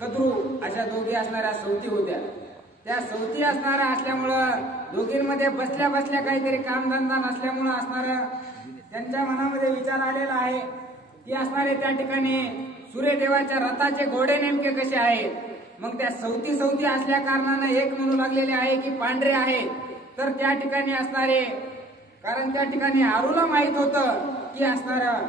कद्रू अशा दोघी असणाऱ्या सवती होत्या. त्या सवती असणाऱ्या असल्यामुळं दोघींमध्ये बसल्या बसल्या काहीतरी कामधंदा नसल्यामुळं असणारं त्यांच्या मनामध्ये विचार आलेला आहे की असणारे त्या ठिकाणी सूर्यदेवाच्या रथाचे घोडे नेमके कसे आहेत. मग त्या सवती सवती असल्या कारणानं एक म्हणू लागलेले आहे की पांढरे आहेत. तर त्या ठिकाणी असणारे, कारण त्या ठिकाणी आरूला माहित होतं की असणारं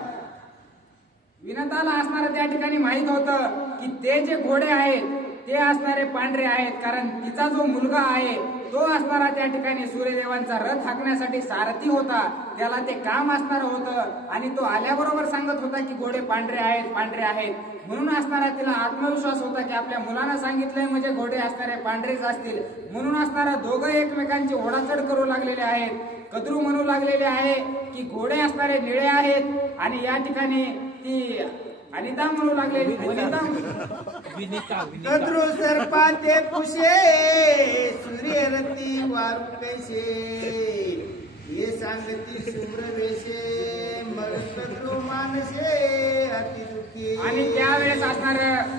विनताला असणारं त्या ठिकाणी माहित होतं की ते जे घोडे आहेत ते असणारे पांढरे आहेत, कारण तिचा जो मुलगा आहे तो असणारा त्या ठिकाणी सूर्यदेवांचा रथ हाकण्यासाठी सारथी होता. त्याला ते काम असणार होतं आणि तो आल्याबरोबर सांगत होता की घोडे पांढरे आहेत, पांढरे आहेत. म्हणून असणारा तिला आत्मविश्वास होता की आपल्या मुलांना सांगितलंय म्हणजे घोडे असणारे पांढरेच असतील. म्हणून असणारा दोघं एकमेकांची ओढाचढ करू लागलेले आहेत. कद्रू म्हणू लागलेले आहे की घोडे असणारे निळे आहेत आणि या ठिकाणी ती अनिता म्हणू लागलेली कद्रू सर्पाते पुषे सूर्यरती वारू कैसे ये सांगती शुभ्र वेशे मग कद्रू मानसे अति दुःखी. आणि त्यावेळेस असणार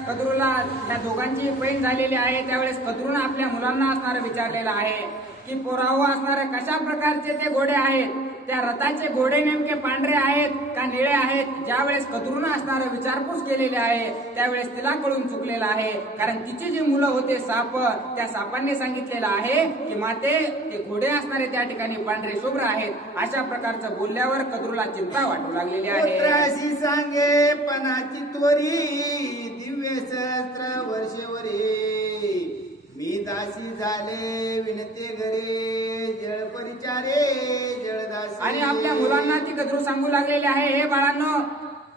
कद्रूला त्या दोघांची पैन झालेली आहे. त्यावेळेस कद्रूनं आपल्या मुलांना असणार विचारलेलं आहे की पोराव असणारे कशा प्रकारचे ते घोडे आहेत. त्या रथाचे घोडे नेमके पांढरे आहेत का निळे आहेत. ज्या वेळेस कद्रूनं असणार विचारपूस केलेली आहे त्यावेळेस तिला कळून चुकलेलं आहे, कारण तिचे जे मुलं होते साप, त्या सापांनी सांगितलेलं आहे की माते ते घोडे असणारे त्या ठिकाणी पांढरे शुभ्र आहेत. अशा प्रकारचं बोलल्यावर कद्रूला चिंता वाटू लागलेली आहे. पुत्राशी सांगे पणाची त्वरी दिव्य सहस्त्र वर्षेवरी मी दासी झाले विनते घरे जळ परिचारे जळदासी. आणि आपल्या मुलांना ती कद्रू सांगू लागलेली आहे, हे बाळांनो,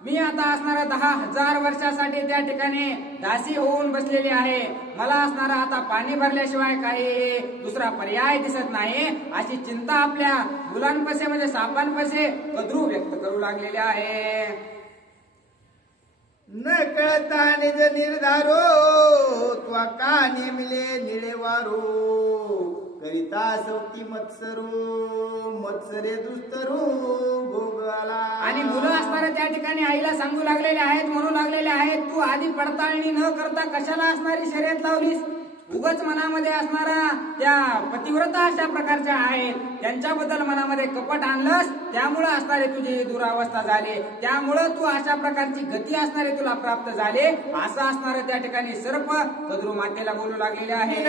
मी आता असणारा 10,000 वर्षासाठी त्या ठिकाणी दासी होऊन बसलेली आहे. मला असणारा आता पाणी भरल्याशिवाय काही दुसरा पर्याय दिसत नाही. अशी चिंता आपल्या मुलांपासे म्हणजे सापांपासे कद्रू व्यक्त करू लागलेली आहे. न कळता निज निर्धारो त्वा का नेमिले निळेवारो करिता सवती मत्सरू मत्सरे दुस्तरू भोगाला. आणि मुलं असणाऱ्या त्या ठिकाणी आईला सांगू लागलेले आहेत, म्हणू लागलेले आहेत, तू आधी पडताळणी न करता कशाला असणारी शर्यत लावलीस. उगाच मनामध्ये असणारा त्या पतिव्रता अशा प्रकारच्या आहेत त्यांच्याबद्दल मनामध्ये कपट आणलंस, त्यामुळे असणारे तुझी दुरावस्था झाली. त्यामुळं तू अशा प्रकारची गती असणारे तुला प्राप्त झाले. असं असणारं त्या ठिकाणी सर्प कद्रू मातेला बोलू लागलेले आहे.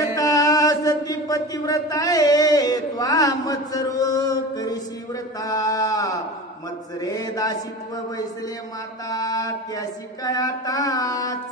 सती पतिव्रताये त्वा मत्सरो करिशी व्रता मत्सरे दासित्व बैसले माता त्याशी काय आता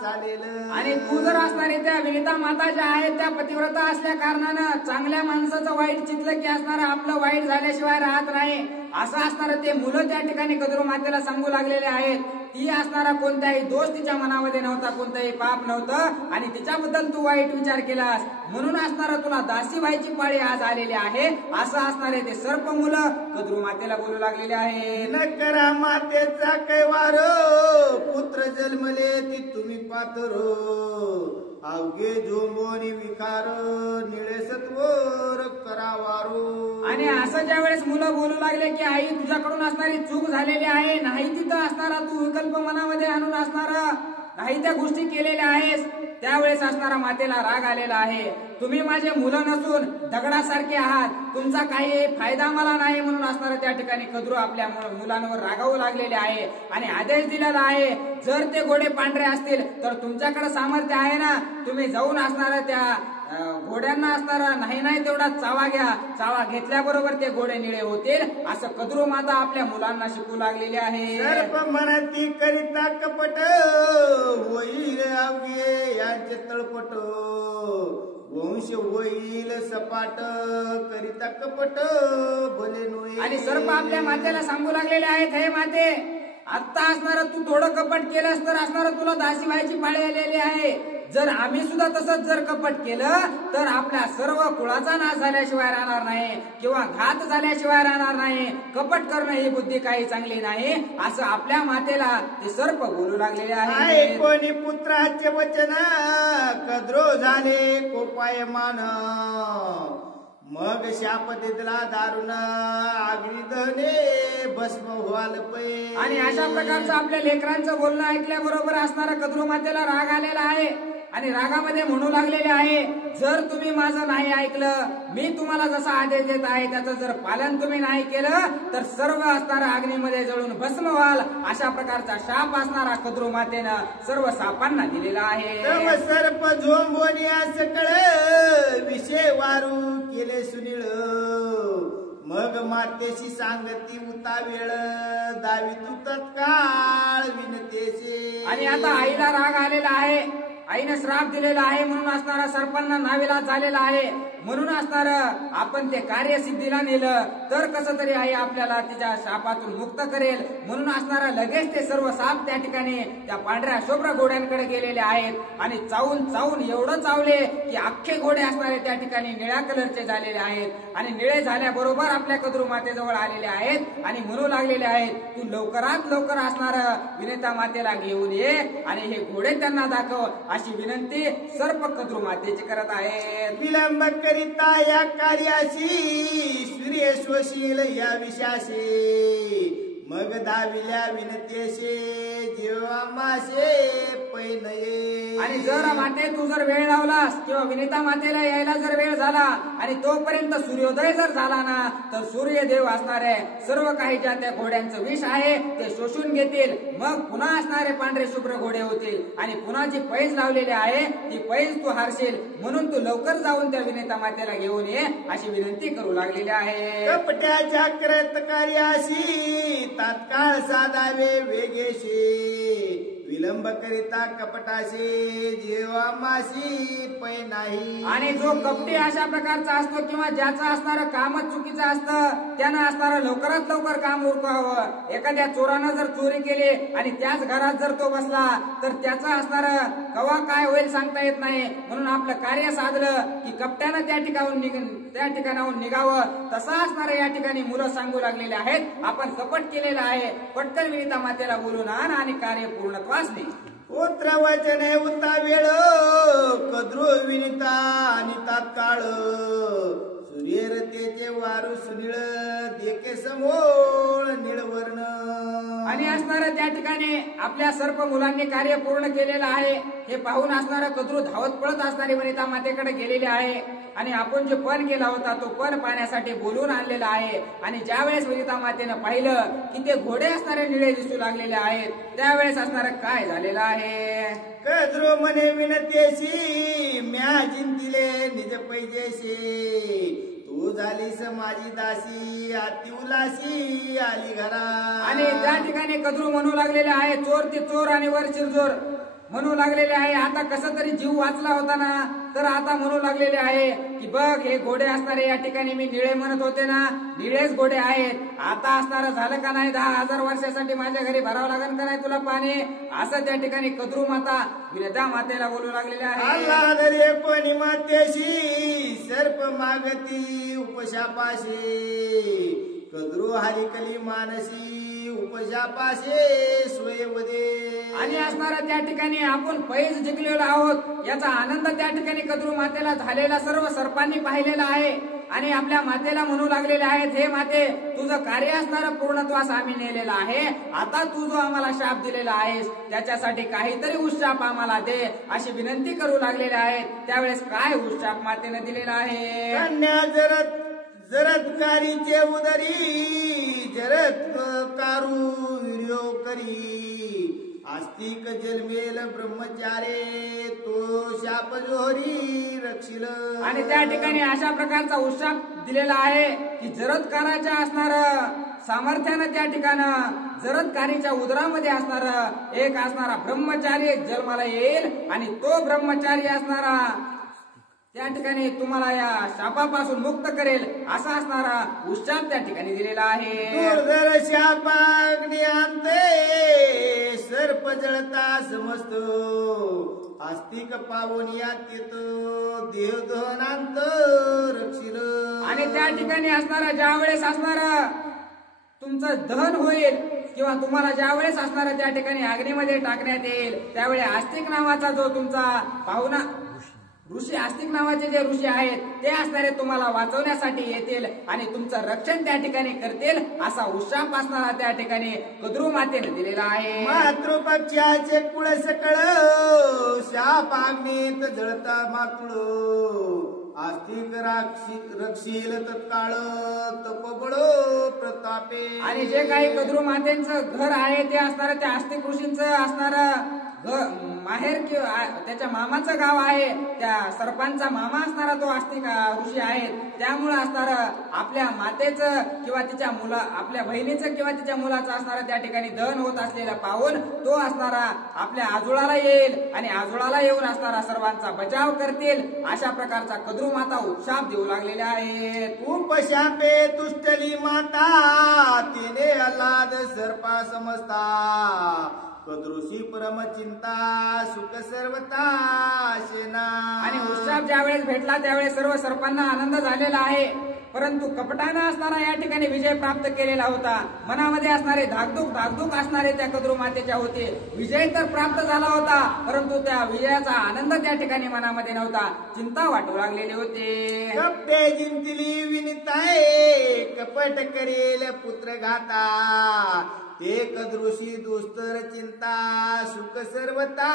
चालेल. आणि तू जर असणारे त्या विनिता माता ज्या आहेत त्या पतिव्रता असल्या कारणानं चांगल्या माणसाचं वाईट चितलं की असणारं आपलं वाईट झाल्याशिवाय राहत नाही. असं असणारं ते मुलं त्या ठिकाणी कद्रू मातेला सांगू लागलेले आहेत. ती असणारा कोणताही दोष तिच्या मनामध्ये नव्हता, कोणताही पाप नव्हतं आणि तिच्याबद्दल तू वाईट विचार केलास म्हणून असणारा तुला दासी व्हायची पाळी आज आलेली आहे. असं असणारे ते सर्प मुलं कद्रू मातेला बोलू लागलेले आहे. न करा मातेचा कैवार पुत्र जन्मले ती तुम्ही पाथरो अवघे झोंबोनी विकार निळे सत्वर करावारो. आणि असं ज्या वेळेस मुलं बोलू लागले की आई तुझ्याकडून असणारी चूक झालेली आहे, नाही तिथं असणारा तू विकल्प मनामध्ये आणून असणारा नाही त्या गोष्टी केलेल्या आहेस, त्यावेळेस असणारा मातेला राग आलेला आहे. तुम्ही माझे मुलं नसून दगडासारखे आहात, तुमचा काही फायदा मला नाही म्हणून असणारा त्या ठिकाणी कद्रू आपल्या मुलांवर रागावू लागलेले आहे आणि आदेश दिलेला आहे, जर ते घोडे पांढरे असतील तर तुमच्याकडे सामर्थ्य आहे ना, तुम्ही जाऊन असणारा त्या घोड्यांना असणारा नाही तेवढा चावा घ्या, चावा घेतल्याबरोबर ते घोडे निळे होतील. असं कद्रू माता आपल्या मुलांना शिकू लागलेली आहे. सर्प म्हणती करिता कपट होईल अवघे यांचे तळपट वंश होईल सपाट करिता कपट भले नोई. आणि सर्प आपल्या मातेला सांगू लागलेले आहेत, हे माते, आता असणारं तू थोडं कपट केलंस तर असणारं तुला दासी व्हायची पाळी आलेली आहे. जर आम्ही सुद्धा तसंच जर कपट केलं तर आपल्या सर्व कुळाचा नाश झाल्याशिवाय राहणार नाही किंवा घात झाल्याशिवाय राहणार नाही. कपट करणं ही बुद्धी काही चांगली नाही असं आपल्या मातेला ते सर्प बोलू लागलेले आहे. कोणी पुत्राचे वचन कद्रो झाले कोपायमान मग शाप दिला दारुण आगळी दहने भस्म व्हाल पै. आणि अशा प्रकारचं आपल्या लेकरांचं बोलणं ऐकल्याबरोबर असणारा कद्रू मातेला राग आलेला आहे. आणि रागामध्ये म्हणू लागलेले आहे, जर तुम्ही माझं नाही ऐकलं, मी तुम्हाला जसा आदेश देत आहे त्याचं जर पालन तुम्ही नाही केलं तर सर्व असणारा अग्नीमध्ये जळून भस्म व्हाल. अशा प्रकारचा शाप असणारा कद्रू मातेनं सर्व सापांना दिलेला आहे. तम सर्प झोंबोनिया सकळ विषय वारू केले सुनीळ. मग मातेशी सांगती उता वेळ दावी तू तत्काळ विनतेचे. आणि आता आईला राग आलेला आहे, आईने श्राप दिलेला आहे म्हणून असणारा सर्पांना नाविलाज झालेला आहे. म्हणून असणार आपण ते कार्यसिद्धीला नेलं तर कसं तरी आई आपल्याला तिच्या शापातून मुक्त करेल. म्हणून असणारा लगेच ते सर्व साप त्या ठिकाणी त्या पांढऱ्या शुभ्र घोड्यांकडे गेलेले आहेत आणि चावून चावून एवढं चावले की अख्खे घोडे असणारे त्या ठिकाणी निळ्या कलरचे झालेले आहेत आणि निळे झाल्याबरोबर आपल्या कद्रू मातेजवळ आलेले आहेत आणि म्हणू लागलेले आहेत, तू लवकरात लवकर असणार विनेता मातेला घेऊन ये आणि हे घोडे त्यांना दाखव, अशी विनंती सर्प कद्रू मातेची करत आहेत. विलंब करिता या कार्याशी सूर्य स्वशील या विषाशी. मग दाविल्या विनतेशे जेव्हा मासे पैनये. आणि जर माते तू जर वेळ लावलास किंवा विनेता मातेला यायला जर वेळ झाला आणि तोपर्यंत सूर्योदय जर झाला ना तर सूर्यदेव असणारे सर्व काही ज्या त्या घोड्यांचं विष आहे ते शोषून घेतील. मग पुन्हा असणारे पांढरे शुभ्र घोडे होतील आणि पुन्हा जी पैज लावलेली आहे ती पैज तू हारशील. म्हणून तू लवकर जाऊन त्या विनेता मातेला घेऊन ये अशी विनंती करू लागलेली आहे. कपट्याच्या कृत कार्याशी तात्काळ साधावे वेगेशी. विलंब करिता कपटाशी जेव्हा माशी पै नाही. आणि जो कपटी अशा प्रकारचा असतो किंवा ज्याचं असणारं कामच चुकीचं असतं त्यानं असणारं लवकरात लवकर काम उरकावं. एखाद्या चोरानं जर चोरी केली आणि त्याच घरात जर तो बसला तर त्याचं असणारं कवा काय होईल सांगता येत नाही. म्हणून आपलं कार्य साधलं की कपट्यानं त्या ठिकाणाहून निघावं. तसं असणारं या ठिकाणी मुलं सांगू लागलेले आहेत, आपण कपट केलेलं आहे, पटकन विनिता मातेला बोलून आण आणि कार्य पूर्णत्वास ने. पुत्र वचने उता वेळ कद्रू विनिता आणि तात्काळ. सूर्यरतेचे वारू सुनीळ देखे समोर निळवर्ण. आणि असणारं त्या ठिकाणी आपल्या सर्प मुलांनी कार्य पूर्ण केलेलं आहे हे पाहून असणारं कद्रू धावत पळत असणारी वनिता मातेकडे गेलेले आहे आणि आपण जो पण केला होता तो पण पाण्यासाठी बोलून आणलेला आहे. आणि ज्या वेळेस वनिता मातेनं पाहिलं की ते घोडे असणारे निळे दिसू लागलेले आहेत त्यावेळेस असणारं काय झालेलं आहे. कद्रू म्हणे विनतेशी म्या जिंतिले निज पैजेशी. तू झालीस माझी दासी अति उलासी आली घरा. आणि त्या ठिकाणी कद्रू म्हणू लागलेले आहे, चोर ते चोर आणि वर चिरजोर म्हणू लागलेले आहे. आता कसं तरी जीव वाचला होता ना तर आता म्हणू लागलेले आहे की बघ हे घोडे असणारे या ठिकाणी मी निळे म्हणत होते ना, निळेच घोडे आहेत. आता असणारं झालं का नाही 10,000 वर्षासाठी माझ्या घरी भरावं लागेल का नाही तुला पाणी, असं त्या ठिकाणी कद्रू माता विनता मातेला बोलू लागलेले आहे. कोणी मातेशी सर्प मागती उपशापाशी. कद्रू हरिकली मानसी उपशापाशे स्वयंवदे. आणि असणारा त्या ठिकाणी आपण पैज जिंकलेलो आहोत याचा आनंद त्या ठिकाणी कद्रू मातेला झालेला सर्व सर्पांनी पाहिलेला आहे. आणि आपल्या मातेला म्हणू लागलेले आहेत, हे माते तुझं कार्य असणारं पूर्णत्वास आम्ही नेलेलं आहे. आता तू जो आम्हाला शाप दिलेला आहेस त्याच्यासाठी काहीतरी उशाप आम्हाला दे अशी विनंती करू लागलेले आहेत. त्यावेळेस काय उशाप मातेने दिलेला आहे. कन्या जरत्कारीचे उदरी जरत कारू विर्यो करी. आस्तिक जन्मेल ब्रह्मचारे तो शाप जोहरी रक्षिल. आणि त्या ठिकाणी अशा प्रकारचा उशाप दिलेला आहे की जरत्काराच्या असणार सामर्थ्यानं त्या ठिकाणं जरत्कारीच्या उदरामध्ये असणार एक असणारा ब्रह्मचारी जन्माला येईल आणि तो ब्रह्मचारी असणारा त्या ठिकाणी तुम्हाला या शापापासून मुक्त करेल असा असणारा उच्चार त्या ठिकाणी दिलेला आहे. दुर्धर शापाग्नी अंते सर्प जळता समजतो. आस्तिक पावनियात येतो देवधनांत रक्षिल. आणि त्या ठिकाणी असणारा ज्या वेळेस असणारा तुमचं दहन होईल किंवा तुम्हाला ज्या वेळेस असणारा त्या ठिकाणी अग्नीमध्ये टाकण्यात येईल त्यावेळी आस्तिक नावाचा जो तुमचा पाहुणा ऋषी आस्तिक नावाचे जे ऋषी आहेत ते असणारे तुम्हाला वाचवण्यासाठी येतील आणि तुमचं रक्षण त्या ठिकाणी करतील असा उशाप असणारा त्या ठिकाणी कद्रू मातेने दिलेला आहे. मातृपक्षाचे कुळ सकळ शाप अग्नीत जळता मातुळ आस्तिक रक्षील तत्काळ तपबळ प्रतापे. आणि जे काही कद्रू मातेचं घर आहे ते असणार त्या आस्तिक ऋषींचं असणार माहेर किंवा त्याच्या मामाचं गाव आहे. त्या सर्पांचा मामा असणारा तो आस्तिक ऋषी आहे. त्यामुळे असणार आपल्या मातेचं किंवा तिच्या आपल्या बहिणीचं किंवा तिच्या मुलाचं असणारं त्या ठिकाणी दहन होत असलेलं पाहून तो असणारा आपल्या आजोळाला येईल आणि आजोळाला येऊन असणारा सर्वांचा बचाव करतील अशा प्रकारचा कद्रू माता उपशाप देऊ लागलेल्या आहेत. उपशापे तुष्टली माता तिने अल्लाद सर्पा समजता कदृषी परम चिंता सुख सर्वता शेना. आणि उशाप ज्यावेळेस भेटला त्यावेळेस सर्व सर्पांना आनंद झालेला आहे. परंतु कपटानं असणारा या ठिकाणी विजय प्राप्त केलेला होता. मनामध्ये असणारे धाकधूक असणारे त्या कद्रू मातेच्या होते. विजय तर प्राप्त झाला होता परंतु त्या विजयाचा आनंद त्या ठिकाणी मनामध्ये नव्हता. चिंता वाटू लागलेली होते. कपटे जिंकली विनिताय कपट करेल पुत्र घाता ते कदृषी दुस्तर चिंता सुख सर्वता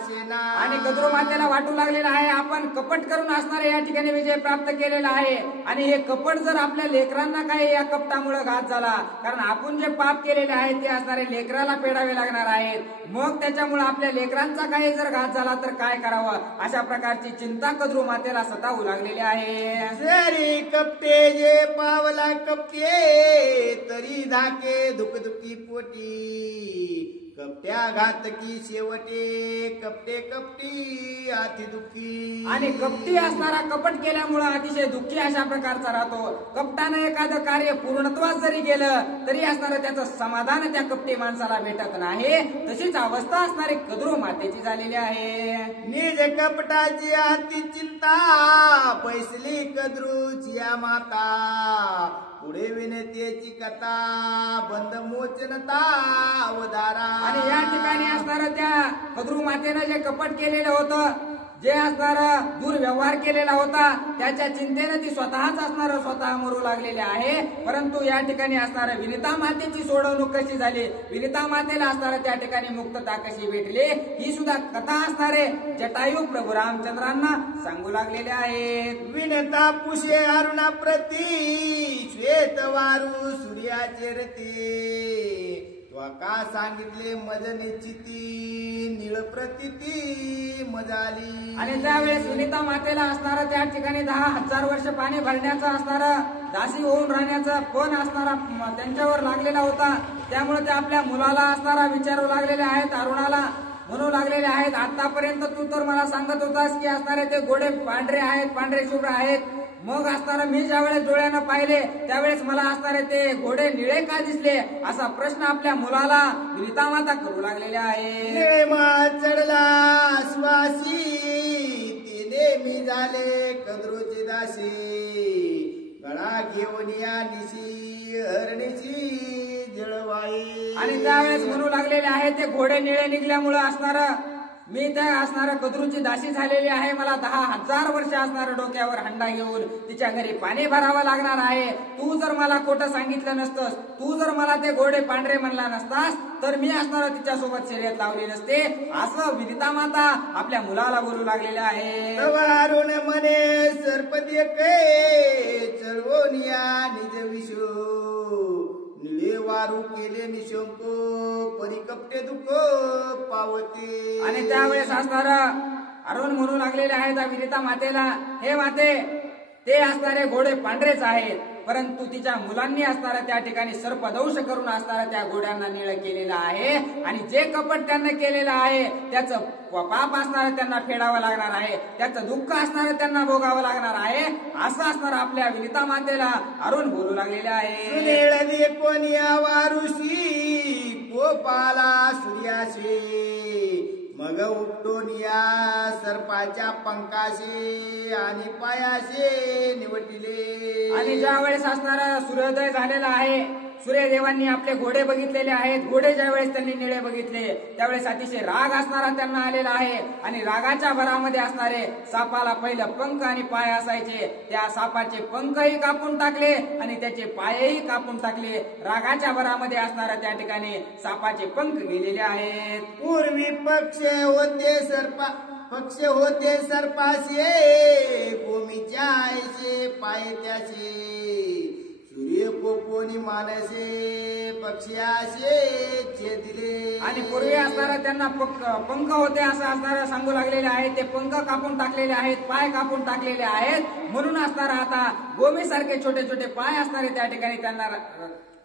शेना. आणि कद्रू मातेला वाटू लागलेला आहे आपण कपट करून असणारे या ठिकाणी विजय प्राप्त केलेला आहे. आणि हे कपट जर आपल्या लेकरांना काही या कपटामुळे घात झाला कारण आपण जे पाप केलेले आहे ते असणारे लेकराला फेडावे लागणार आहेत. मग त्याच्यामुळे आपल्या लेकरांचा काही जर घात झाला तर काय करावं अशा प्रकारची चिंता कद्रू मातेला सतावू लागलेली आहे. जरी कपटे जे पावला कपटे तरी धाके दुखदुखी पोटी कपट्या घातकी शेवटे कपटे कपटी अति दुःखी. आणि कपटी असणारा कपट केल्यामुळे अतिशय दुःखी अशा प्रकारचा राहतो. कपटानं एखादं कार्य पूर्णत्वास जरी गेलं तरी असणारं त्याचं समाधान त्या कपटी माणसाला भेटत नाही. तशीच अवस्था असणारी कद्रू मातेची झालेली आहे. निज कपटाची अति चिंता पैसली कद्रूची या माता पुढे विनतेची कथा बंद मोचनता अवधारा. आणि या ठिकाणी असणार त्या कद्रू मातेनं जे कपट केलेलं होतं जे असणार दुर्व्यवहार केलेला होता त्याच्या चिंतेनं ती स्वतःच असणार स्वतः मरू लागलेले आहे. परंतु या ठिकाणी असणार विनिता मातेची सोडवणूक कशी झाली विनिता मातेला असणार त्या ठिकाणी मुक्तता कशी भेटली ही सुद्धा कथा असणारे जटायू प्रभू रामचंद्रांना सांगू लागलेले आहेत. विनता पुषे अरुणा प्रती श्वेत वारू सूर्याचे रती का सांगितले मज निश्चिती निळ प्रतीती मजाली. आणि त्यावेळेस विनिता मातेला असणारा त्या ठिकाणी 10,000 वर्ष पाणी भरण्याचं असणारं दासी होऊन राहण्याचा पण असणारा त्यांच्यावर लागलेला होता. त्यामुळे ते आपल्या मुलाला असणारा विचारू लागलेले आहेत. अरुणाला म्हणू लागलेले आहेत आतापर्यंत तू तर मला सांगत होतास की असणारे ते घोडे पांढरे आहेत पांढरे शुभ्र आहेत. मग असणारा मी ज्यावेळेस डोळ्यानं पाहिले त्यावेळेस मला असणारे ते घोडे निळे का दिसले असा प्रश्न आपल्या मुलाला विनिता माता करू लागलेले आहे. चढला श्वासी तिने मी झाले कद्रूची दासी गळा घेऊन या निशी हरणीची जळवाई. आणि त्यावेळेस म्हणू लागलेले आहे ते घोडे निळे निघल्यामुळे असणार मी त्या असणाऱ्या कद्रूची दासी झालेली आहे. मला 10,000 वर्ष असणारं डोक्यावर हंडा घेऊन तिच्या घरी पाणी भरावं लागणार आहे. तू जर मला खोटं सांगितलं नसतंस तू जर मला ते घोडे पांढरे म्हणला नसतास तर मी असणार तिच्यासोबत शर्यत लावली नसते असं विनिता माता आपल्या मुलाला बोलू लागलेले आहे. अरुण मने सर्पदे चढवून या निज विषो निळे वारू केले निशंक परिकपटे दुःख पावते. आणि त्यावेळेस असणार अरुण म्हणू लागलेले आहेत विनिता मातेला हे माते ते असणारे घोडे पांढरेच आहेत परंतु तिच्या मुलांनी असणारा त्या ठिकाणी सर्पदंश करून असणारा त्या घोड्यांना निळ केलेला आहे. आणि जे कपट त्यांना केलेलं आहे त्याचं पाप असणारं त्यांना फेडावं लागणार आहे. त्याचं दुःख असणारं त्यांना भोगावं लागणार आहे असं असणार आपल्या विनिता मातेला अरुण बोलू लागलेले आहे. कोणिया वारुषी गोपाला सूर्याशी मग उपटून या सर्पाच्या पंखाशी आणि पायाशी निवटिले. आणि ज्या वेळेस असणारा सूर्योदय झालेला आहे सूर्यदेवांनी आपले घोडे बघितलेले आहेत. घोडे ज्यावेळेस त्यांनी निळे बघितले त्यावेळेस अतिशय राग असणारा त्यांना आलेला आहे आणि रागाच्या भरामध्ये असणारे सापाला पहिलं पंख आणि पाय असायचे. त्या सापाचे पंखही कापून टाकले आणि त्याचे पायही कापून टाकले. रागाच्या भरामध्ये असणाऱ्या त्या ठिकाणी सापाचे पंख गेलेले आहेत. पूर्वी पक्ष होते सर्पासे गोमीच्या आईचे पाय त्याचे सूर्य कोणी मानसे पक्षासे छेदिले. आणि पूर्वी असणारा त्यांना पंख होते असं असणारा सांगू लागलेले आहेत. ते पंख कापून टाकलेले आहेत, पाय कापून टाकलेले आहेत. म्हणून असणारा आता गोमी सारखे छोटे छोटे पाय असणारे त्या ठिकाणी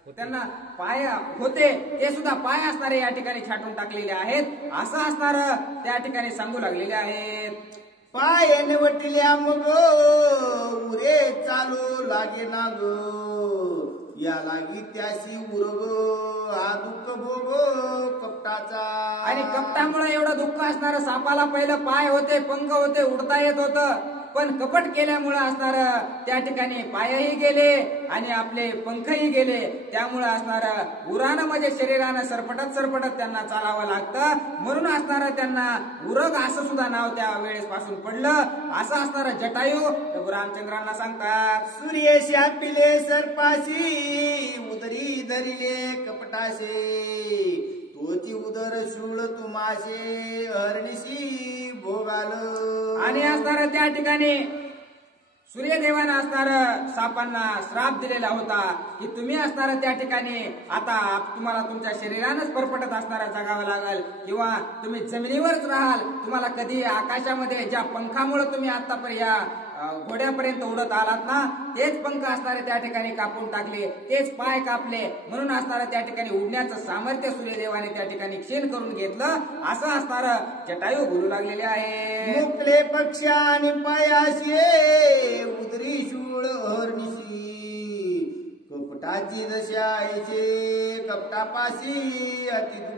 त्यांना पाय होते ते सुद्धा पाय असणारे या ठिकाणी छाटून टाकलेले आहेत. असं असणार त्या ठिकाणी सांगू लागलेले आहेत. पाय नवटल्या मग उरे चालू लागे ना ग या लागी त्याशी उरग हा दुःख भोग कपटाचा. आणि कपटामुळे एवढं दुःख असणार. सापाला पहिलं पाय होते, पंख होते, उडता येत होतं. पण कपट केल्यामुळे असणार त्या ठिकाणी पायही गेले आणि आपले पंखही गेले. त्यामुळे असणार उरानं म्हणजे शरीरानं सरपटत त्यांना चालावं लागतं. म्हणून असणार त्यांना उरग असं सुद्धा नाव त्या वेळेस पासून पडलं. असं असणार जटायू प्रभू रामचंद्रांना सांगतात. सूर्य शापिले सर्पाशी उदरी धरिले कपटासे तोची उदर शूळ तुमाशे हरणीशी भोगाल. आणि असणार त्या ठिकाणी सूर्यदेवानं असणार सापांना श्राप दिलेला होता की तुम्ही असणार त्या ठिकाणी आता तुम्हाला तुमच्या शरीरानंच परपटत असणारा जगावं लागल किंवा तुम्ही जमिनीवरच राहाल. तुम्हाला कधी आकाशामध्ये ज्या पंखामुळे तुम्ही आतापर्यंत घोड्यापर्यंत उडत आलात ना तेच पंख असणारे त्या ठिकाणी कापून टाकले, तेच पाय कापले. म्हणून असणारं त्या ठिकाणी उडण्याचं सामर्थ्य सूर्यदेवाने त्या ठिकाणी क्षीण करून घेतलं. असं असणार जटायू बोलू लागलेले आहे. मुकले पक्ष आणि पायाशी उदरी शूळ हरणीशी कपटाची दशा आईचे कपटापाशी अति दुःख.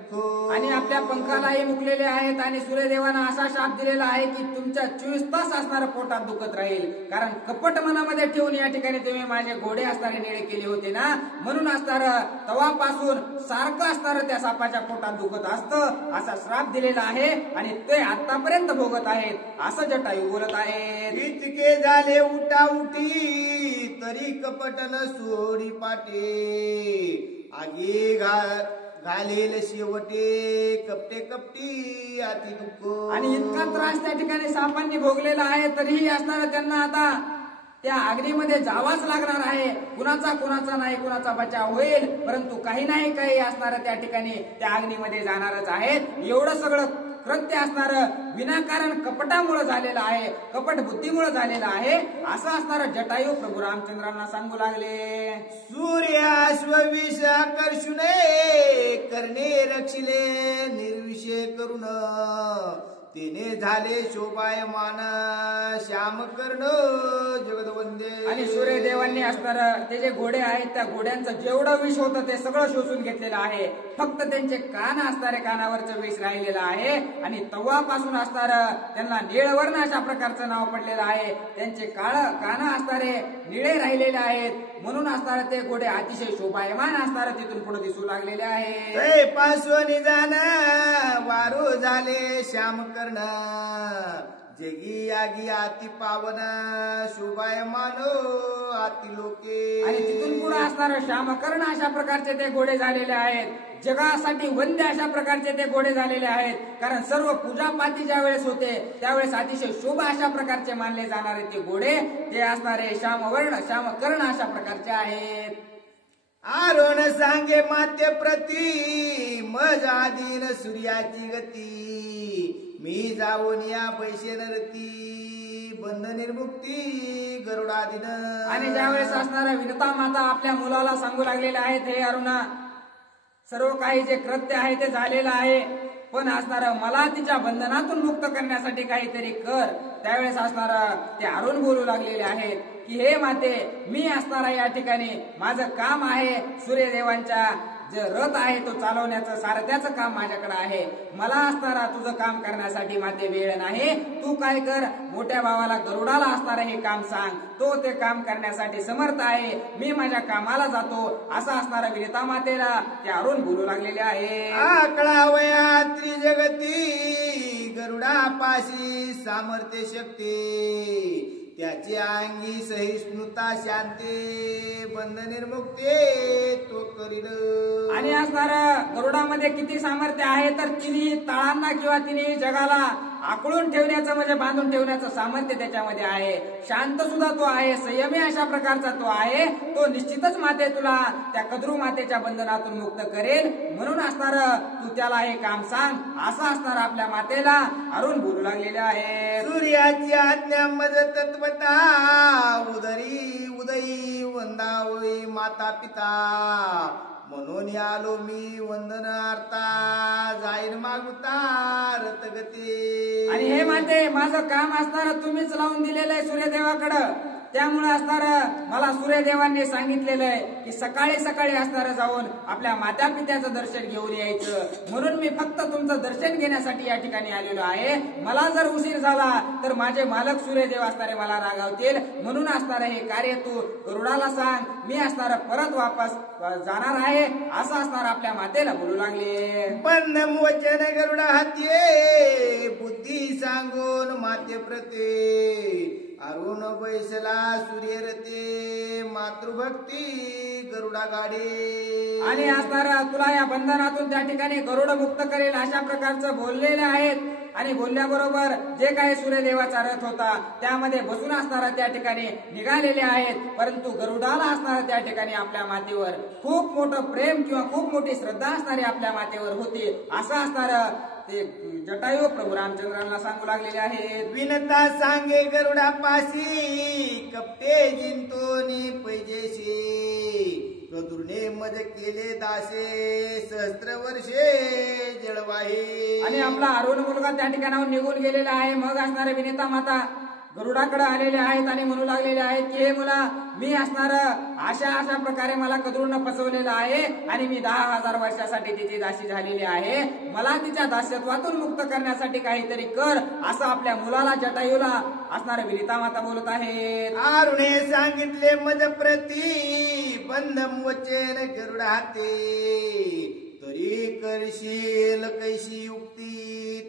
आणि आपल्या पंखालाही मुकलेले आहेत आणि सूर्यदेवानं असा शाप दिलेला आहे की तुमच्या 24 तास असणारं पोटात दुखत राहील. कारण कपट मनामध्ये ठेवून या ठिकाणी तुम्ही माझे घोडे असणारे निळे केले होते ना. म्हणून असणार तवापासून सारखं असणार त्या सापाच्या पोटात दुखत असतं असा श्राप दिलेला आहे आणि ते आतापर्यंत भोगत आहेत. असं जटायू बोलत आहेत. इतके झाले उठाउठी तरी कपटन सोडी पाटे आगी घालेल शेवटे कपटे कपटी अति दुःख. आणि इतका त्रास त्या ठिकाणी सापांनी भोगलेला आहे तरीही असणार त्यांना आता त्या अग्नीमध्ये जावाच लागणार आहे. कुणाचा नाही कुणाचा बचाव होईल परंतु काही नाही काही असणार त्या ठिकाणी त्या अग्नीमध्ये जाणारच आहेत. एवढं सगळं कृत्य असणार विनाकारण कपटामुळे झालेलं आहे, कपट बुद्धीमुळे झालेलं आहे. असं असणार जटायू प्रभू रामचंद्रांना सांगू लागले. सूर्य अश्वविष कर्षुने करणे रक्षिले निर्विषय करून तिने झाले शोभायमान श्याम कर्ण जगदवंदे. आणि सूर्यदेवांनी असणार ते जे घोडे आहेत त्या घोड्यांचं जेवढं विष होतं ते सगळं शोषून घेतलेलं आहे. फक्त त्यांचे कान असणारे कानावरचं विष राहिलेलं आहे आणि तव्वापासून असणार त्यांना निळवर्ण अशा प्रकारचं नाव पडलेलं आहे. त्यांचे कान असणारे निळे राहिलेले आहेत. म्हणून असणार ते घोडे अतिशय शोभायमान असणार तिथून पुढे दिसू लागलेले आहे. पासून जाण वारू झाले श्याम कर्ण जगी आगी अति पावन शोभायमान अति लोके. आणि तिथून पुढे असणार श्यामकर्ण अशा प्रकारचे ते घोडे झालेले आहेत. जगासाठी वंद्य अशा प्रकारचे ते घोडे झालेले आहेत. कारण सर्व पूजापाती ज्या वेळेस होते त्यावेळेस अतिशय शुभ अशा प्रकारचे मानले जाणारे ते घोडे ते असणारे श्यामकर्ण अशा प्रकारचे आहेत. आरोण सांगे माते प्रती मज आधीन सूर्याची गती मी जाऊन या पैसे नरती बंध निर्मुक्ती गरुडाधीन. आणि ज्यावेळेस असणारा विनता माता आपल्या मुलाला सांगू लागलेले आहेत, हे अरुणा सर्व काही जे कृत्य आहे ते झालेलं आहे पण असणार मला तिच्या बंधनातून मुक्त करण्यासाठी काहीतरी कर. त्यावेळेस असणार ते अरुण बोलू लागलेले आहेत की हे माते मी असणारा या ठिकाणी माझं काम आहे सूर्यदेवांच्या जे रथ आहे तो चालवण्याचं सारथ्याचं काम माझ्याकडे आहे. मला असणारा तुझं काम करण्यासाठी माते वेळ नाही. तू काय कर, मोठ्या भावाला गरुडाला असणारं हे काम सांग, तो ते काम करण्यासाठी समर्थ आहे. मी माझ्या कामाला जातो असं असणारा विनिता मातेला ते अरुण बोलू लागलेले आहे. आकळावया त्रिजगती गरुडापाशी सामर्थ्य शक्ती त्याची अंगी सहिष्णुता शांती बंध निर्मुक्ती तो करील. आणि असणार गरुडामध्ये किती सामर्थ्य आहे तर तिन्ही तळांना किंवा तिन्ही जगाला आकळून ठेवण्याचं म्हणजे बांधून ठेवण्याचं सामर्थ्य त्याच्यामध्ये आहे. शांत सुद्धा तो आहे, संयमी अशा प्रकारचा तो आहे. तो निश्चितच माते तुला त्या कद्रू मातेच्या बंधनातून मुक्त करेल. म्हणून असणार तू त्याला हे काम सांग असं असणार आपल्या मातेला अरुण बोलू लागलेले आहे. सूर्याची आज्ञा मज तत्वता उदयी वंदावळी माता पिता म्हणून आलो मी वंदनार्था जाईन मागुता रथगती. आणि हे माते माझं काम असणार तुम्हीच लावून दिलेलं आहे सूर्यदेवाकडं. त्यामुळे असणार मला सूर्यदेवांनी सांगितलेलं आहे की सकाळी सकाळी असणार जाऊन आपल्या माता पित्याचं दर्शन घेऊन यायचं. म्हणून मी फक्त तुमचं दर्शन घेण्यासाठी या ठिकाणी आलेलो आहे. मला जर उशीर झाला तर माझे मालक सूर्यदेव असणारे मला रागावतील. म्हणून असणार हे कार्य तू गरुडाला सांग, मी असणार परत वापस जाणार आहे असं असणार आपल्या मातेला बोलू लागले. पण वचन गरुडा हाती बुद्धी सांगून माते प्रते अरुण बैसला सूर्यरते मातृभक्ती गरुडा गाडे. आणि असणार तुला या बंधनातून त्या ठिकाणी गरुड मुक्त करेल अशा प्रकारचं बोललेले आहेत. आणि बोलल्याबरोबर जे काही सूर्यदेवाचा रथ होता त्यामध्ये बसून असणारा त्या ठिकाणी निघालेले आहेत. परंतु गरुडाला असणारा त्या ठिकाणी आपल्या मातेवर खूप मोठं प्रेम किंवा खूप मोठी श्रद्धा असणारी आपल्या मातेवर होती असं असणार ते जटायू प्रभू रामचंद्रांना सांगू लागलेले आहेत. विनता सांगे गरुडा पाशी कपटे जिंतोनी पैजेशी कदुर्ने मज केले दासे सहस्त्र वर्षे जळवाहे. आणि आपला अरुण मुलगा त्या ठिकाणाहून निघून गेलेला आहे. मग असणारे विनिता माता गरुडाकडे आलेले आहेत आणि म्हणू लागलेले आहेत की हे मुला, मी असणार अशा प्रकारे मला कद्रूनं फसवलेलं आहे आणि मी 10,000 वर्षासाठी तिची दासी झालेली आहे. मला तिच्या दास्यत्वातून मुक्त करण्यासाठी काहीतरी कर असं आपल्या मुलाला जटायूला असणारे विनिता माता बोलत आहेत. अरुणे सांगितले मज प्रती बंधम वचन गरुडा हाते तरी करशील कैशी युक्ती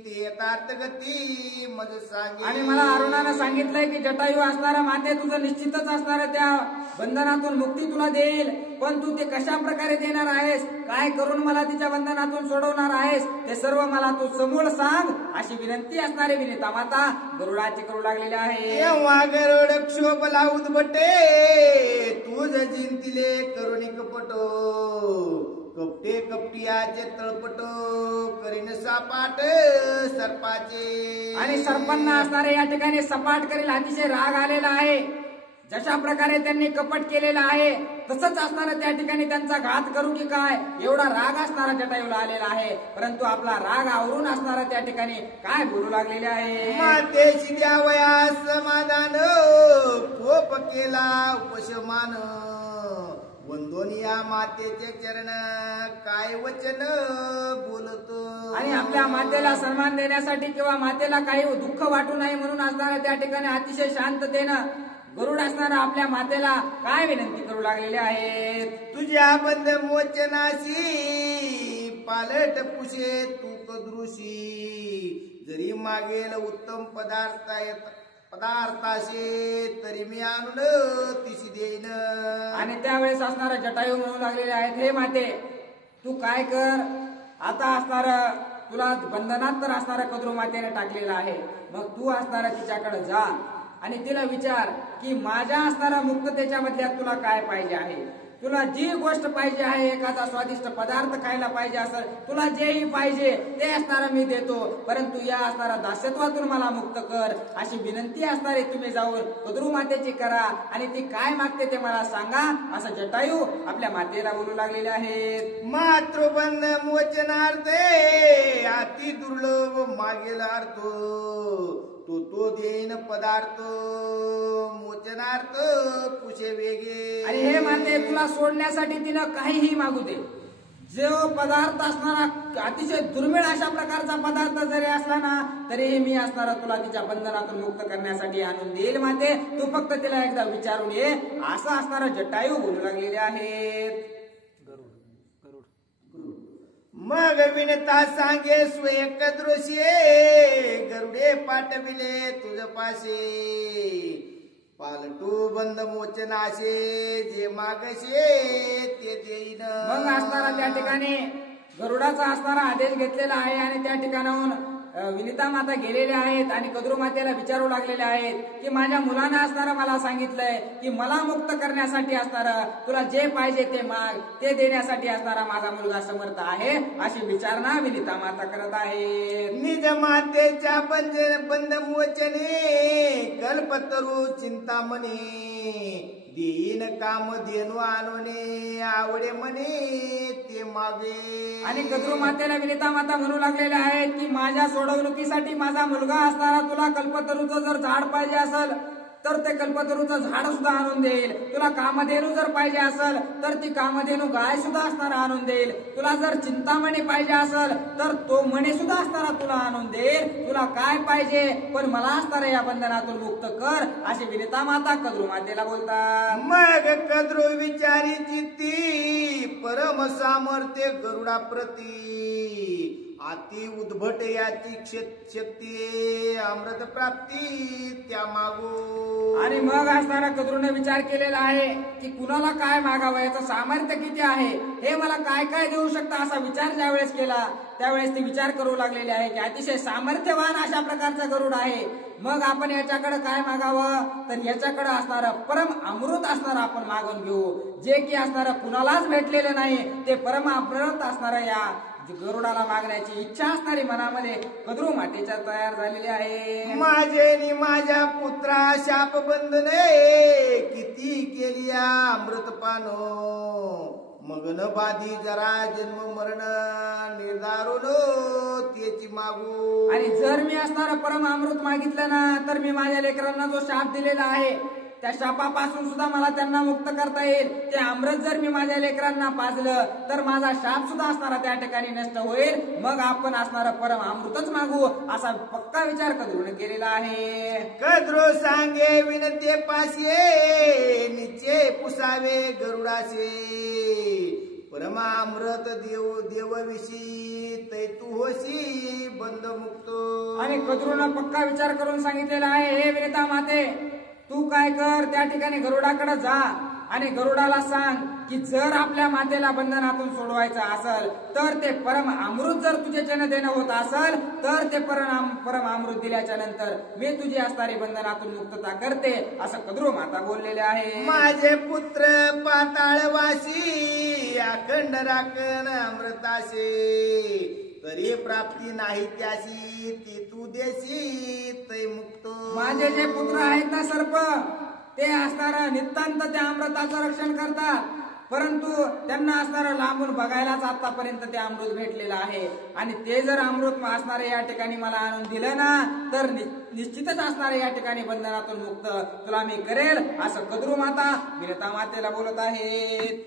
ते येतात गती मज सांगे. आणि मला अरुणानं सांगितलंय की जटायू असणारा माते तुझं निश्चितच असणार त्या बंधनातून मुक्ती तुला देईल. पण तू ते कशा प्रकारे देणार आहेस, काय करून मला तिच्या बंधनातून सोडवणार आहेस ते सर्व मला तू समूळ सांग अशी विनंती असणारी विनिता माता गरुडाची करू लागलेली आहे. तेव्हा गरुड क्षोभला उद्भटे तुझ जिंतिले करुणिक पटो कपटे कपटियाचे तळपट करीन सपाट सर्पाचे. आणि सर्पांना असणारे या ठिकाणी सपाट करील अतिशय राग आलेला आहे. जशा प्रकारे त्यांनी कपट केलेला आहे तसंच असणारा त्या ठिकाणी त्यांचा घात करू की काय एवढा राग असणारा जटायूला आलेला आहे. परंतु आपला राग आवरून असणारा त्या ठिकाणी काय बोलू लागलेले आहे. मातेशी द्यावया समाधान कोप केला उपशमान वंदोनिया मातेचे चरण काय वचन बोलतो. आणि आपल्या मातेला सन्मान देण्यासाठी किंवा मातेला काही दुःख वाटू नये म्हणून असणारा त्या ठिकाणी अतिशय शांततेनं गरुड असणारा आपल्या मातेला काय विनंती करू लागलेले आहेत. तुझ्या बंद मोचनाशी पालट पुषे तू कदृशी जरी मागेल उत्तम पदार्थाशी तरी मी आणून तिशी देईन. आणि त्यावेळेस असणारा जटायू म्हणू लागलेले आहेत हे माते तू काय कर, आता असणार तुला बंधनात तर असणारा कद्रू मातेने टाकलेला आहे. मग तू असणारा तिच्याकडे जा आणि तिला विचार की माझ्या असणारा मुक्ततेच्या बदल्यात तुला काय पाहिजे आहे. तुला जी गोष्ट पाहिजे आहे, एखादा स्वादिष्ट पदार्थ खायला पाहिजे असेल, तुला जेही पाहिजे ते असणारा मी देतो. परंतु या असणारा दास्यत्वातून मला मुक्त कर अशी विनंती असणारी तुम्ही जाऊन कद्रू मातेची करा आणि ती काय मागते ते मला सांगा असं जटायू आपल्या मातेला बोलू लागलेले आहेत. मातृबंध मोचनार्थे अति दुर्लभ मागेल अर्थ तो देईन पदार्थ मोचनार्थ पुषे वेगे. आणि हे माते तुला सोडण्यासाठी तिनं काहीही मागू दे, जो पदार्थ असणारा अतिशय दुर्मिळ अशा प्रकारचा पदार्थ जरी असला ना तरीही मी असणारा तुला तिच्या बंधनातून मुक्त करण्यासाठी आणून देईल माते. तू फक्त तिला एकदा विचारून ये असं असणारा जटायू बोलू लागलेले आहेत. मग विनता सांगे स्वयक दृश्ये गरुडे पाठविले तुझ पाशे पालटू बंद मोचनाशे जे मागशे ते देईन. मग असणारा त्या ठिकाणी गरुडाचा असणारा आदेश घेतलेला आहे आणि त्या ठिकाणाहून विनिता माता गेलेले आहेत आणि कद्रू मातेला विचारू लागलेले आहेत की माझ्या मुलानं असणारं मला सांगितलंय की मला मुक्त करण्यासाठी असणारं तुला जे पाहिजे ते माग ते देण्यासाठी असणारा माझा मुलगा समर्थ आहे अशी विचारणा विनिता माता करत आहे. निज मातेच्या बंद मोचने कल्पतरू चिंतामणी दीन काम धेनू आणवणे आवडे म्हणे ते मागे. आणि कद्रू मातेला विनिता माता म्हणू लागलेले आहेत की माझ्या सोडवणुकीसाठी माझा मुलगा असणारा तुला कल्पतरूचं जर झाड पाहिजे असेल तर ते कल्पतरूचं झाड सुद्धा आणून देईल. तुला कामधेनू जर पाहिजे असेल तर ती कामधेनू गाय सुद्धा असणारा आणून देईल. तुला जर चिंतामणी पाहिजे असेल तर तो मणी सुद्धा असणारा तुला आणून देईल. तुला काय पाहिजे पण मला असणारा या बंधनातून मुक्त कर अशी विनिता माता कद्रू मातेला बोलतात. मग कद्रू विचारी चित्ती परम सामर्थ्य गरुडा प्रती अति उद्भट याची शक्ती अमृत प्राप्ती त्या मागू. आणि मग असणारा कद्रूने विचार केलेला आहे की कुणाला काय मागावं याचं सामर्थ्य किती आहे हे मला काय काय देऊ शकता असा विचार ज्यावेळेस केला त्यावेळेस ती विचार करू लागलेली आहे की अतिशय सामर्थ्यवान अशा प्रकारचा गरुड आहे. मग आपण याच्याकडे काय मागावं तर याच्याकडे असणारं परम अमृत असणारं आपण मागून घेऊ जे की असणारं कुणालाच भेटलेलं नाही ते परम अमृत असणारं या गरुडाला मागण्याची इच्छा असणारी मनामध्ये कद्रू मातेच्या तयार झालेली आहे. माझे नि माझ्या पुत्रा शाप बंधने किती केली अमृतपानो मगन बाधी जरा जन्म मरण निर्धारून त्याची मागू. आणि जर मी असणारं परम अमृत मागितलं ना तर मी माझ्या लेकरांना जो शाप दिलेला आहे त्या शापापासून सुद्धा मला त्यांना मुक्त करता येईल. ते अमृत जर मी माझ्या लेकरांना पाजलं तर माझा शाप सुद्धा असणारा त्या ठिकाणी नष्ट होईल. मग आपण असणारं परम अमृतच मागू असा पक्का विचार कद्रूने केलेला आहे. कद्रू सांगे विनते पाशे निचे पुसावे गरुडासे परमामृत देवविषयी तै तू होशी बंद मुक्त. आणि कद्रूनं पक्का विचार करून सांगितलेला आहे हे विनिता माते तू काय कर त्या ठिकाणी गरुडाकडे जा आणि गरुडाला सांग की जर आपल्या मातेला बंधनातून सोडवायचं असेल तर ते परम अमृत जर तुझ्याच्यानं देणं होत असेल तर ते परम अमृत दिल्याच्या नंतर मी तुझी असणारी बंधनातून मुक्तता करते असं कद्रू माता बोललेले आहे. माझे पुत्र पाताळवासी अखंड राखण अमृतासे तरी प्राप्ती नाही त्याशी ती तू देशी तै मुक्त. माझे जे पुत्र आहेत ना सर्प ते असणारं नितांत त्या अमृताचं रक्षण करतात परंतु त्यांना असणारं लांबून बघायलाच आतापर्यंत ते अमृत भेटलेलं आहे आणि ते जर अमृत असणारे या ठिकाणी मला आणून दिलं ना तर निश्चितच असणारे या ठिकाणी बंधनातून मुक्त तुला मी करेल असं कद्रू माता विनिता मातेला बोलत आहेत.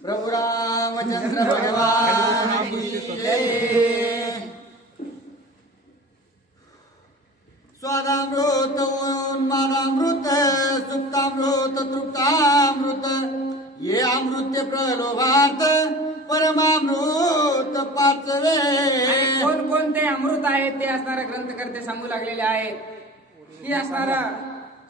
प्रभु रामचंद्र भगवान की जय. स्वादामृत उन्मादामृत सुप्तामृत तृप्तामृत ये अमृत प्रलोभात परमामृत पाचवे. कोणकोणते अमृत आहेत ते असणारे ग्रंथकर्ते सांगू लागलेले आहेत की असणारा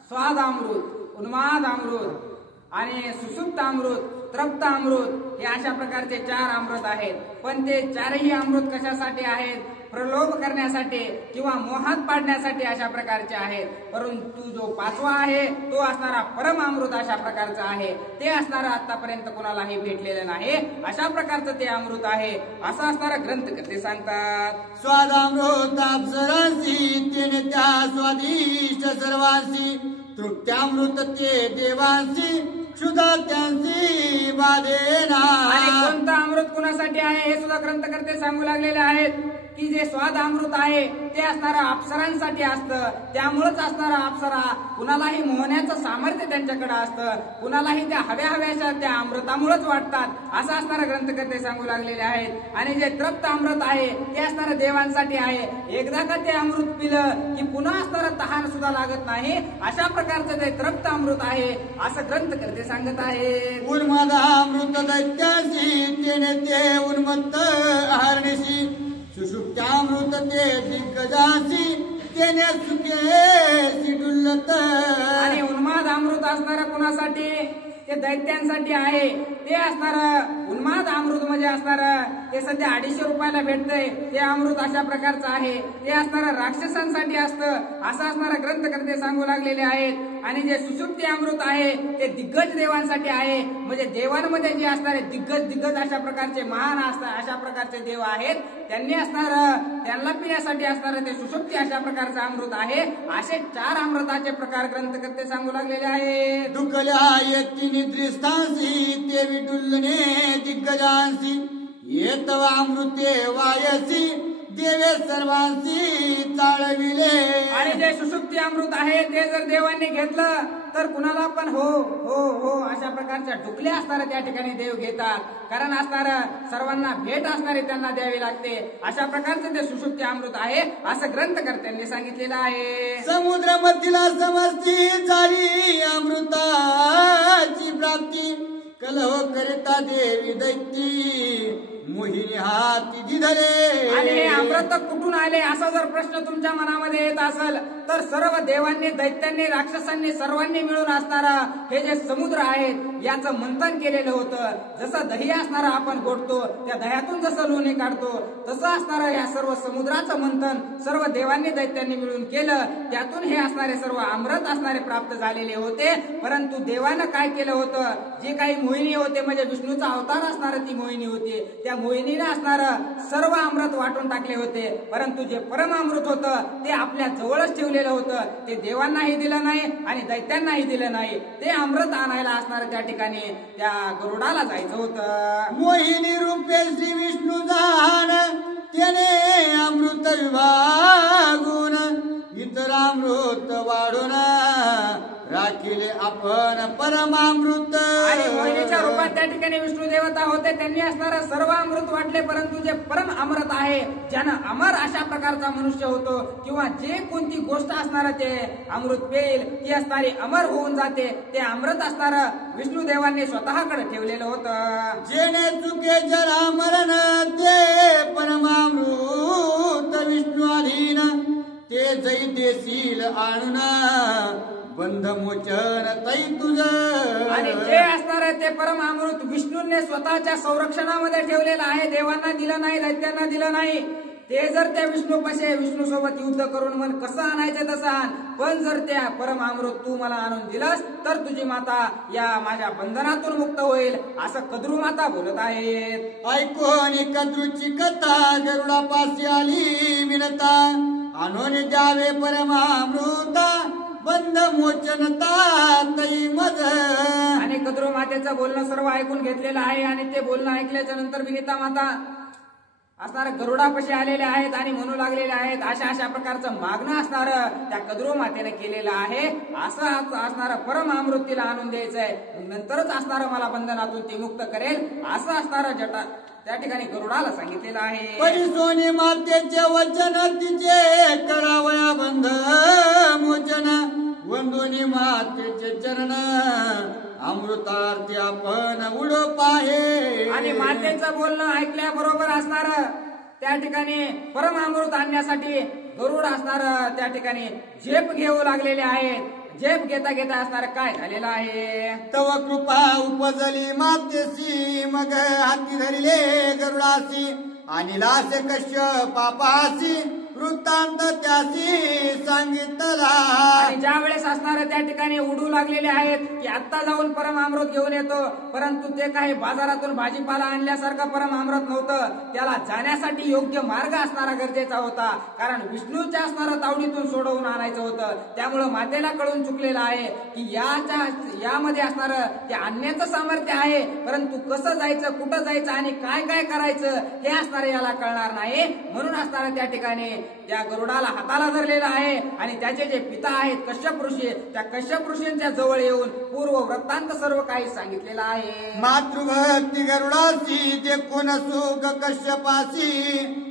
स्वादामृत उन्माद अमृत आणि सुसुप्त अमृत तृप्त अमृत हे अशा प्रकारचे 4 अमृत आहेत. पण ते 4ही अमृत कशासाठी आहेत प्रलोभ करण्यासाठी किंवा मोहात पाडण्यासाठी अशा प्रकारचे आहेत. परंतु जो 5वा आहे तो असणारा परम अमृत अशा प्रकारचा आहे. ते असणारा आतापर्यंत कोणालाही भेटलेलं नाही अशा प्रकारचं ते अमृत आहे असं असणारा ग्रंथकर्ते सांगतात. स्वादामृत अप्सरांसी तेने त्या स्वादिष्ट सर्वांसी तृप्त्यामृत ते देवांशी क्षुधा त्यांची बाधेना. आणि कोणतं अमृत कुणासाठी आहे हे सुद्धा ग्रंथकर्ते सांगू लागलेले आहेत की जे स्वाद अमृत आहे ते असणारं अप्सरांसाठी असतं. त्यामुळेच असणारा अप्सरा कुणालाही मोहण्याचं सामर्थ्य त्यांच्याकडे असतं, कुणालाही त्या हव्याशा त्या अमृतामुळेच वाटतात असं असणारं ग्रंथकर्ते सांगू लागलेले आहेत. आणि जे तृप्त अमृत आहे ते असणारं देवांसाठी आहे. एकदा का ते अमृत पिलं की पुन्हा असणारं तहान सुद्धा लागत नाही, अशा प्रकारचं ते तृप्त अमृत आहे असं ग्रंथकर्ते सांगत आहे. उन्मदामृत दैत्याशी तेने ते उन्मत्त अहर्निशी सुषुप्त्यामृत ते दिग्गजाशी तेने सुखे डुल्लत. आणि उन्माद अमृत असणारं कुणासाठी ते दैत्यांसाठी आहे. ते असणारं उन्माद अमृत म्हणजे असणारं ते सध्या 250 रुपयाला भेटतंय ते अमृत अशा प्रकारचं आहे. ते असणारं राक्षसांसाठी असतं असं असणारं ग्रंथकर्ते सांगू लागलेले आहेत. आणि जे सुषुप्ती अमृत आहे ते दिग्गज देवांसाठी आहे. म्हणजे देवांमध्ये जे असणारे दिग्गज अशा प्रकारचे महान असतात अशा प्रकारचे देव आहेत त्यांनी असणारं त्यांना पिण्यासाठी असणारं ते सुषुप्ती अशा प्रकारचं अमृत आहे. असे 4 अमृताचे प्रकार ग्रंथकर्ते सांगू लागलेले आहेत. दुखल्या येती निद्रिस्तांसी ते विडुल्लने दिग्गजांसी येतव अमृते वायसी देवे सर्वांशी चाळविले. आणि जे सुषुप्ती अमृत आहे ते जर देवांनी घेतलं तर कुणाला पण हो हो हो अशा प्रकारच्या डुकल्या असणाऱ्या त्या ठिकाणी देव घेतात. कारण असणारं सर्वांना भेट असणारी त्यांना द्यावी लागते. अशा प्रकारचं ते सुषुप्ती अमृत आहे असं ग्रंथकर्त्यांनी सांगितलेलं आहे. समुद्र मधीला समस्ती झाली अमृताची प्राप्ती कलह करिता देवी दैत्री मोहिनी हाती दिधले. आणि हे अमृत कुठून आले असा जर प्रश्न तुमच्या मनामध्ये येत असेल तर सर्व देवांनी दैत्यांनी राक्षसांनी सर्वांनी मिळून असणारा हे जे समुद्र आहेत याचं मंथन केलेलं होतं. जसं दही असणारा आपण गोडतो त्या दह्यातून जसं लोणी काढतो तसं असणारं या सर्व समुद्राचं मंथन सर्व देवांनी दैत्यांनी मिळून केलं. त्यातून हे असणारे सर्व अमृत असणारे प्राप्त झालेले होते. परंतु देवानं काय केलं होतं, जे काही मोहिनी होते म्हणजे विष्णूचा अवतार असणारा ती मोहिनी होती, त्या मोहिनीने असणारं सर्व अमृत वाटून टाकले होते. परंतु जे परम अमृत होतं ते आपल्या जवळच ठेवलेलं होतं. ते देवांनाही दिलं नाही आणि दैत्यांनाही दिलं नाही. ते अमृत आणायला असणारं त्या ठिकाणी त्या गरुडाला जायचं होतं. मोहिनी रूपे श्री विष्णू जाण त्याने अमृत विभागून इतर अमृत वाढून राखिले आपण परमामृत. आणि मोहिनीच्या रूपात त्या ठिकाणी विष्णू देवता होते. त्यांनी असणारं सर्व अमृत वाटले. परंतु जे परम अमृत आहे ज्यानं अमर अशा प्रकारचा मनुष्य होतो किंवा जे कोणती गोष्ट असणार ते अमृत पेईल ती असणारी अमर होऊन जाते. ते अमृत असणारं विष्णू देवांनी स्वतःकडे ठेवलेलं होतं. जेणे चुके जरा मरण ते परमामृत विष्णू अधीन ते जै देशील आणून बंध मोचन तै तुझ. आणि जे असणार ते परम अमृत विष्णूने स्वतःच्या संरक्षणामध्ये ठेवलेलं आहे. देवांना दिलं नाही, दैत्यांना दिलं नाही. ते जर त्या विष्णू सोबत युद्ध करून मन कसं आणायचं तसं आण, पण जर त्या परम अमृत तू मला आणून दिलंस तर तुझी माता या माझ्या बंधनातून मुक्त होईल असं कद्रू माता बोलत आहेत. ऐकून कद्रूची कथा गरुडापाशी आली विनता आणून द्यावे परमामृता बंध मोचनता तई मज. आणि कद्रू मातेचं बोलणं सर्व ऐकून घेतलेलं आहे. आणि ते बोलणं ऐकल्याच्या नंतर विनिता माता असणार गरुडापाशी आलेले आहेत आणि म्हणू लागलेले आहेत अशा प्रकारचं मागणं असणार त्या कद्रू मातेने केलेलं आहे. असं असणारं परम अमृत तिला आणून द्यायचंय, नंतरच असणारं मला बंधनातून ती मुक्त करेल असं असणारं जटा त्या ठिकाणी गरुडाला सांगितलेलं आहे. परिसोनी मातेचे वचन तिचे करावया बंध मोचन वंदोनी मातेचे चरण अमृतार्थी आपण उडो पाहे. आणि मातेचं बोलणं ऐकल्याबरोबर असणार त्या ठिकाणी परम अमृत आणण्यासाठी गरुड असणार त्या ठिकाणी झेप घेऊ लागलेले आहेत. झेप घेता घेता असणार काय झालेलं आहे. तव कृपा उपजली मातेशी मग हाती धरिले गरुडासी आणि लासे कश्य पापासी वृत्तांत त्यासी सांगितला. आणि ज्या वेळेस असणारे त्या ठिकाणी उडू लागलेले आहेत की आत्ता जाऊन परमामृत घेऊन येतो, परंतु ते काही बाजारातून भाजीपाला आणल्यासारखं परमामृत नव्हतं. त्याला जाण्यासाठी योग्य मार्ग असणारा गरजेचा होता, कारण विष्णूच्या असणारा तावडीतून सोडवून आणायचं होतं. त्यामुळं मातेला कळून चुकलेलं आहे की यामध्ये असणारं ते आणण्याचं सामर्थ्य आहे, परंतु कसं जायचं, कुठं जायचं आणि काय काय करायचं हे असणारे याला कळणार नाही. म्हणून असणारं त्या ठिकाणी त्या गरुडाला हाताला धरलेला आहे आणि त्याचे जे पिता आहेत कश्यप ऋषी, त्या कश्यप ऋषींच्या जवळ येऊन पूर्व वृत्तांत सर्व काही सांगितलेलं आहे. मातृभक्ती गरुडासी ते कोण सुख कश्यपासी,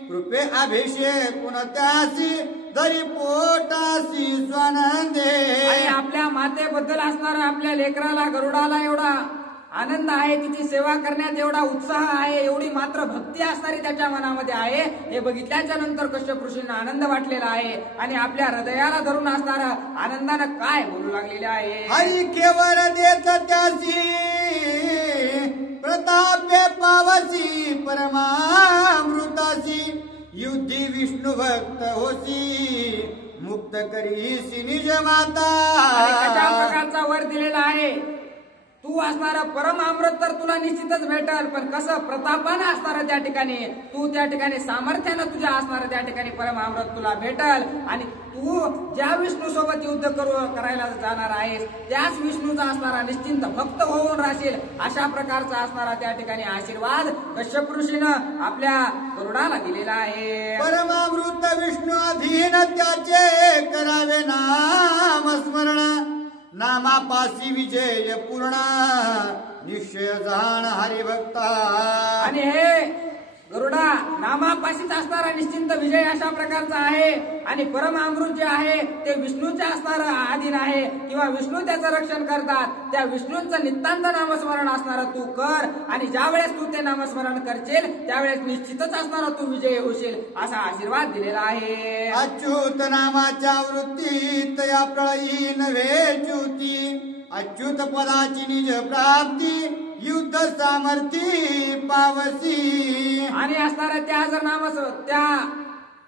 कृपे अभिषेक त्यासी दरी पोटासी स्वानंदे. आणि आपल्या मातेबद्दल असणारा आपल्या लेकराला गरुडाला एवढा आनंद आहे, तिची सेवा करण्यात एवढा उत्साह आहे, एवढी मात्र भक्ती असणारी त्याच्या मनामध्ये आहे. हे बघितल्याच्या नंतर कश्यप ऋषींना आनंद वाटलेला आहे आणि आपल्या हृदयाला धरून असणारा आनंदानं काय बोलू लागलेले आहे. हरी केवळ देत त्यासी प्रतापे पावसी परमामृतासी, युद्धी विष्णू भक्त होसी मुक्त करीसी निज माता. कशा प्रकारचा वर दिलेला आहे. तू असणारा परम अमृत तर तुला निश्चितच भेटल, पण कसं प्रतापानं असणारं त्या ठिकाणी तू त्या ठिकाणी सामर्थ्यानं तुझ्या असणारं त्या ठिकाणी परम अमृत तुला भेटल. आणि तू ज्या विष्णू सोबत युद्ध करायला जाणार आहेस त्याच विष्णूचा असणारा निश्चिंत भक्त होऊन राहशील, अशा प्रकारचा असणारा त्या ठिकाणी आशीर्वाद कश्यप ऋषीनं आपल्या गरुडाला दिलेला आहे. परमामृत विष्णू अधीन त्याचे करावे नामस्मरण, नामापासी विजय पूर्ण निश्चय जाण हरिभक्ता. आणि हे गरुडा नामापाशीच असणारा निश्चिंत विजय अशा प्रकारचा आहे. आणि परम अमृत जे आहे ते विष्णूच्या असणारं अधीन आहे किंवा विष्णू त्याचं रक्षण करतात. त्या विष्णूंचं नितांत नामस्मरण असणारं तू कर आणि ज्या वेळेस तू ते नामस्मरण करशील त्यावेळेस निश्चितच असणारा तू विजय होशील, असा आशीर्वाद दिलेला आहे. अच्युत नामाच्या वृत्तीत या प्रळयी नव्हे च्युती, अच्युत पदाची निज प्राप्ती युद्ध सामर्थी पावसी. आणि असणाऱ्या त्या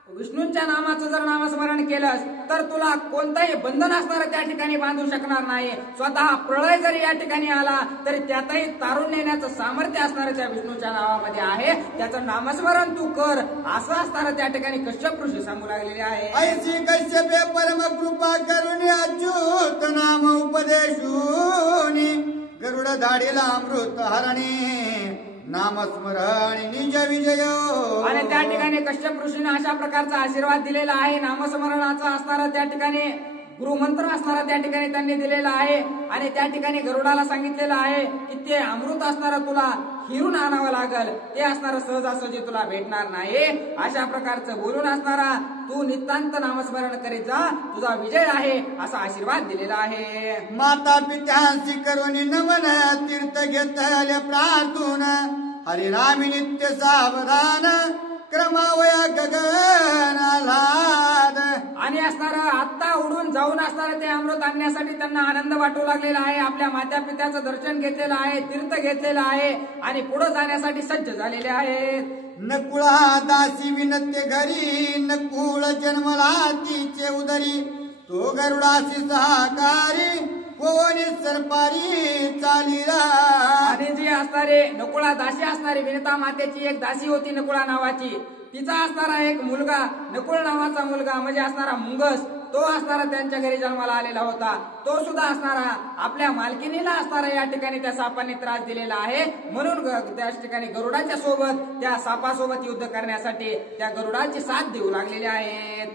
विष्णूंच्या नामाचं जर नामस्मरण केलंस तर तुला कोणताही बंधन असणारं त्या ठिकाणी बांधू शकणार नाही. स्वतः प्रळय जरी या ठिकाणी आला तरी त्यातही तारून नेण्याचं सामर्थ्य असणारं त्या विष्णूच्या नावामध्ये आहे. त्याचं नामस्मरण तू कर, असं असणारं त्या ठिकाणी कश्यप ऋषी सांगू लागलेले आहे. ऐसी कश्यपे परम कृपा करुणी अच्युत नाम उपदेशूनी, गरुड धाडीला अमृत हरणी नामस्मरण निज विजय. आणि त्या ठिकाणी कश्यप ऋषीने अशा प्रकारचा आशीर्वाद दिलेला आहे. नामस्मरणाचा असणारा त्या ठिकाणी गुरुमंत्र असणारा त्या ठिकाणी त्यांनी दिलेला आहे. आणि त्या ठिकाणी गरुडाला सांगितलेलं आहे की ते अमृत असणारं तुला हिरून आणावं लागल, ते असणारं सहजासहजी तुला भेटणार नाही. अशा प्रकारचं बोलून असणारा तू नितांत नामस्मरण करीत जा, तुझा विजय आहे असा आशीर्वाद दिलेला आहे. माता पित्यांशी करुणी नमन तीर्थ घेतले प्रार्थून, हरिनामी नित्य सावधान क्रमावया गगनालाद. आणि असणारं आत्ता उडून जाऊन असणारं ते अमृत आणण्यासाठी त्यांना आनंद वाटू लागलेला आहे. आपल्या माता पित्याचं दर्शन घेतलेलं आहे, तीर्थ घेतलेलं आहे आणि पुढे जाण्यासाठी सज्ज झालेले आहेत. नकुळा दासी विनते घरी, नकुळ जन्मला तिचे उदरी, तो गरुडासी सहकारी कोणी सरपारी चालीला. आणि जी असणारे नकुळा दासी असणारी विनता मातेची एक दासी होती नकुळा नावाची, तिचा असणारा एक मुलगा नकुळ नावाचा मुलगा म्हणजे असणारा मुंगस, तो असणारा त्यांच्या घरी जन्माला आलेला होता. तो सुद्धा असणारा आपल्या मालकिनीला असणारा या ठिकाणी त्या सापाने त्रास दिलेला आहे. म्हणून त्या ठिकाणी गरुडाच्या सोबत त्या सापासोबत युद्ध करण्यासाठी त्या गरुडाची साथ देऊ लागलेले आहेत.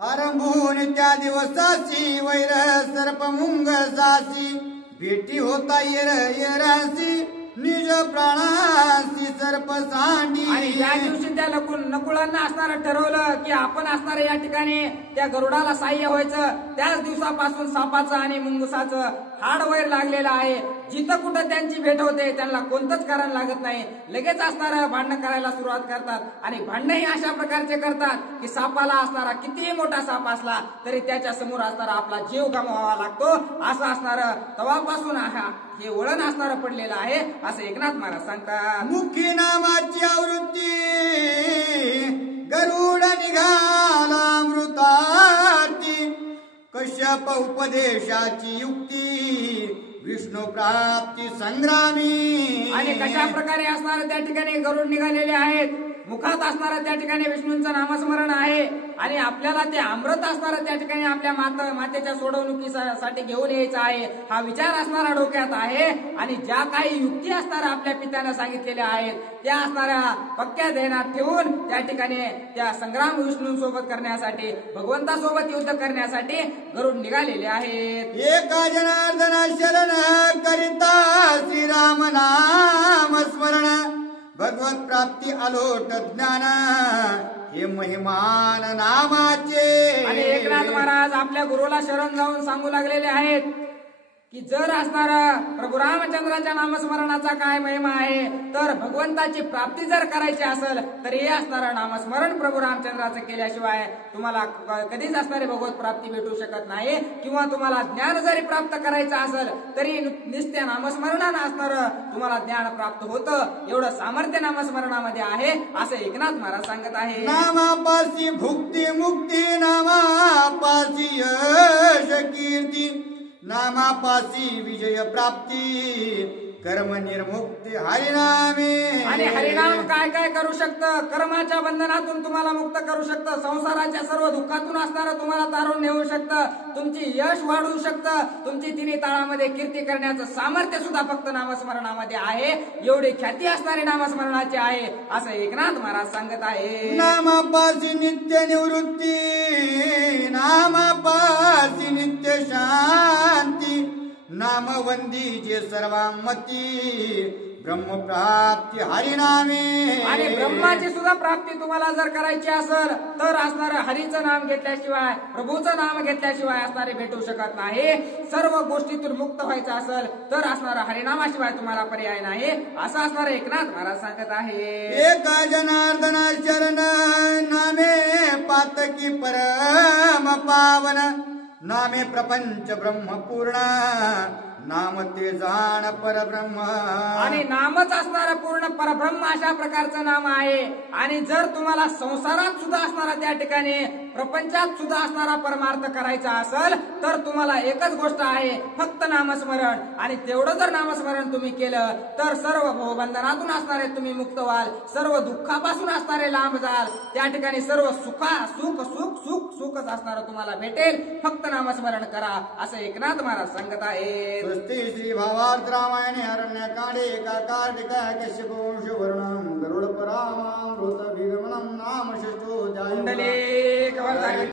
आरंभून त्या दिवसाची वैर सर्प मुंगसासी, भेटी होता येर येरासी निज प्राणासी सर्प सांडी. आणि ज्या दिवशी त्या नकुळांना असणारं ठरवलं की आपण असणाऱ्या या ठिकाणी त्या गरुडाला साह्य व्हायचं, त्याच दिवसापासून सापाचं आणि मुंगसाचं हाडवैर लागलेलं आहे. जिथं कुठं त्यांची भेट होते त्यांना कोणतंच कारण लागत नाही, लगेच असणारं भांडण करायला सुरुवात करतात. आणि भांडणही अशा प्रकारचे करतात की सापाला असणारा कितीही मोठा साप असला तरी त्याच्या समोर असणारा आपला जीव गमवावा लागतो. असं असणारं तेव्हापासून हे वळण असणारं पडलेलं आहे असं एकनाथ महाराज सांगतात. मुखी नामाची आवृत्ती गरुड निघा कश्यप उपदेशाची युक्ती विष्णू प्राप्ती संग्रामी. आणि कशा प्रकारे असणार त्या ठिकाणी गरुड निघालेले आहेत. मुखात असणारं त्या ठिकाणी विष्णूंचं नामस्मरण आहे आणि आपल्याला ते अमृत असणारं त्या ठिकाणी आपल्या मातेच्या सोडवणुकीसाठी घेऊन यायचं आहे. हा विचार असणारा डोक्यात आहे आणि ज्या काही युक्ती असणाऱ्या आपल्या पित्यानं सांगितलेल्या आहेत त्या असणाऱ्या पक्क्या ध्यानात ठेवून त्या ठिकाणी त्या संग्राम विष्णूंसोबत करण्यासाठी भगवंतासोबत युद्ध करण्यासाठी गरुड निघालेले आहेत. एका जनार्दना शरण करिता श्रीराम नाम स्मरण भगवत प्राप्ती अलोट ज्ञान हे महिमान नामाचे. आणि एकनाथ महाराज आपल्या गुरुला शरण जाऊन सांगू लागलेले आहेत की जर असणार प्रभू रामचंद्राच्या नामस्मरणाचा काय महिमा आहे तर भगवंताची प्राप्ती जर करायची असेल तर हे असणारं नामस्मरण प्रभू रामचंद्राचं केल्याशिवाय तुम्हाला कधीच असणारी भगवत प्राप्ती भेटू शकत नाही. किंवा तुम्हाला ज्ञान जरी प्राप्त करायचं असेल तरी नुसत्या नामस्मरणानं असणारं तुम्हाला ज्ञान प्राप्त होतं. एवढं सामर्थ्य नामस्मरणामध्ये आहे असं एकनाथ महाराज सांगत आहे. नामापासी भुक्ती मुक्ती नामापासी यश कीर्ती नामापासी विजय प्राप्ती कर्म निर्मुक्ती हरिनामे. आणि हरिनाम काय काय करू शकतं. कर्माच्या बंधनातून तुम्हाला मुक्त करू शकतं. संसाराच्या सर्व दुःखातून असणारं तुम्हाला तारून नेऊ शकतं. तुमची यश वाढवू शकतं. तुमची तिन्ही ताळामध्ये कीर्ती करण्याचं सामर्थ्य सुद्धा फक्त नामस्मरणामध्ये आहे. एवढी ख्याती असणारी नामस्मरणाची आहे असं एकनाथ महाराज सांगत आहे. नामापासी नित्य निवृत्ती नामापासी नित्य शांती नामवंदी जे सर्वांमती ब्रह्मप्राप्ती हरिनामे. आणि ब्रह्माची सुद्धा प्राप्ती तुम्हाला जर करायची असेल तर असणारं हरीचं नाम घेतल्याशिवाय प्रभूचं नाम घेतल्याशिवाय असणारे भेटू शकत नाही. सर्व गोष्टीतून मुक्त व्हायचं असेल तर असणारं हरिनामाशिवाय तुम्हाला पर्याय नाही असं असणारं एकनाथ महाराज सांगत आहे. एका जनार्दना शरण नामे पातकी परम पावन नामे प्रपंच ब्रह्मपूर्ण नाम ते जाण परब्रह्म. आणि नामच असणारं पूर्ण परब्रह्म अशा प्रकारचं नाम आहे. आणि जर तुम्हाला संसारात सुद्धा असणारा त्या ठिकाणी प्रपंचात सुद्धा असणारा परमार्थ करायचा असेल तर तुम्हाला एकच गोष्ट आहे फक्त नामस्मरण. आणि तेवढं जर नामस्मरण तुम्ही केलं तर सर्व भवबंधनातून असणारे तुम्ही मुक्त व्हाल. सर्व दुःखापासून असणारे लांब जाल. त्या ठिकाणी सर्व सुख सुखच असणारं तुम्हाला भेटेल. फक्त नामस्मरण करा असं एकनाथ महाराज सांगत आहेत. श्री भावार्थ रामायणे अरण्यकांडे एकाकार्डिका कश्यप वंश वर्णम गरुड परामामृत विगमनम नाम षष्ठोऽध्यायः.